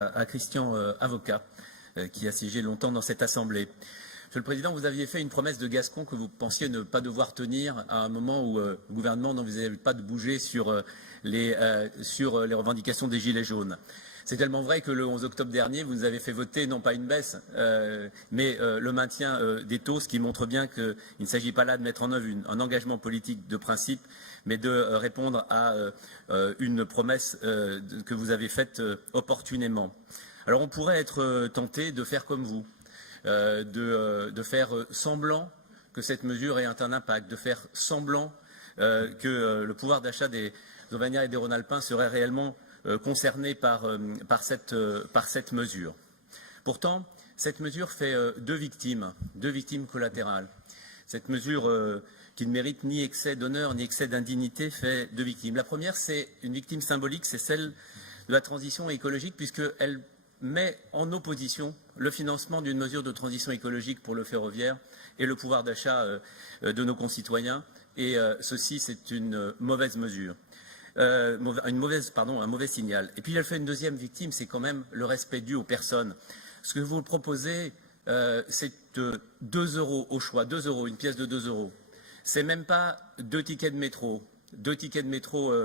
à Christian Avocat, qui a siégé longtemps dans cette Assemblée. Monsieur le Président, vous aviez fait une promesse de Gascon que vous pensiez ne pas devoir tenir à un moment où le gouvernement n'envisageait pas de bouger sur les revendications des Gilets jaunes. C'est tellement vrai que le 11 octobre dernier, vous nous avez fait voter non pas une baisse, mais le maintien des taux, ce qui montre bien qu'il ne s'agit pas là de mettre en œuvre un engagement politique de principe, mais de répondre à une promesse que vous avez faite opportunément. Alors on pourrait être tenté de faire comme vous, de faire semblant que cette mesure ait un impact, de faire semblant que le pouvoir d'achat des Auvergnats et des Rhône-Alpins serait réellement concerné par cette mesure. Pourtant, cette mesure fait deux victimes collatérales. Cette mesure qui ne mérite ni excès d'honneur ni excès d'indignité fait deux victimes. La première, c'est une victime symbolique, c'est celle de la transition écologique, puisqu'elle met en opposition le financement d'une mesure de transition écologique pour le ferroviaire et le pouvoir d'achat de nos concitoyens. Et ceci, c'est une mauvaise mesure. Un mauvais signal. Et puis elle fait une deuxième victime, c'est quand même le respect dû aux personnes. Ce que vous proposez, c'est 2 euros au choix, 2 euros, une pièce de 2 euros. C'est même pas 2 tickets de métro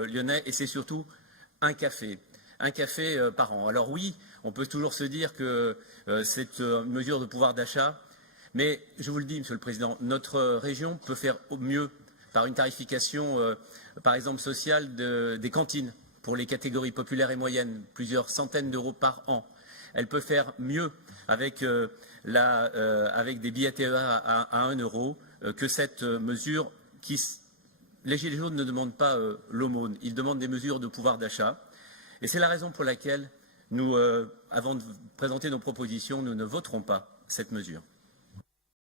lyonnais, et c'est surtout un café par an. Alors oui, on peut toujours se dire que c'est une mesure de pouvoir d'achat, mais je vous le dis, Monsieur le Président, notre région peut faire au mieux par une tarification, par exemple, sociale des cantines pour les catégories populaires et moyennes, plusieurs centaines d'euros par an. Elle peut faire mieux avec des billets TER à 1 euro que cette mesure qui... Les Gilets jaunes ne demandent pas l'aumône, ils demandent des mesures de pouvoir d'achat. Et c'est la raison pour laquelle nous, avant de présenter nos propositions, nous ne voterons pas cette mesure.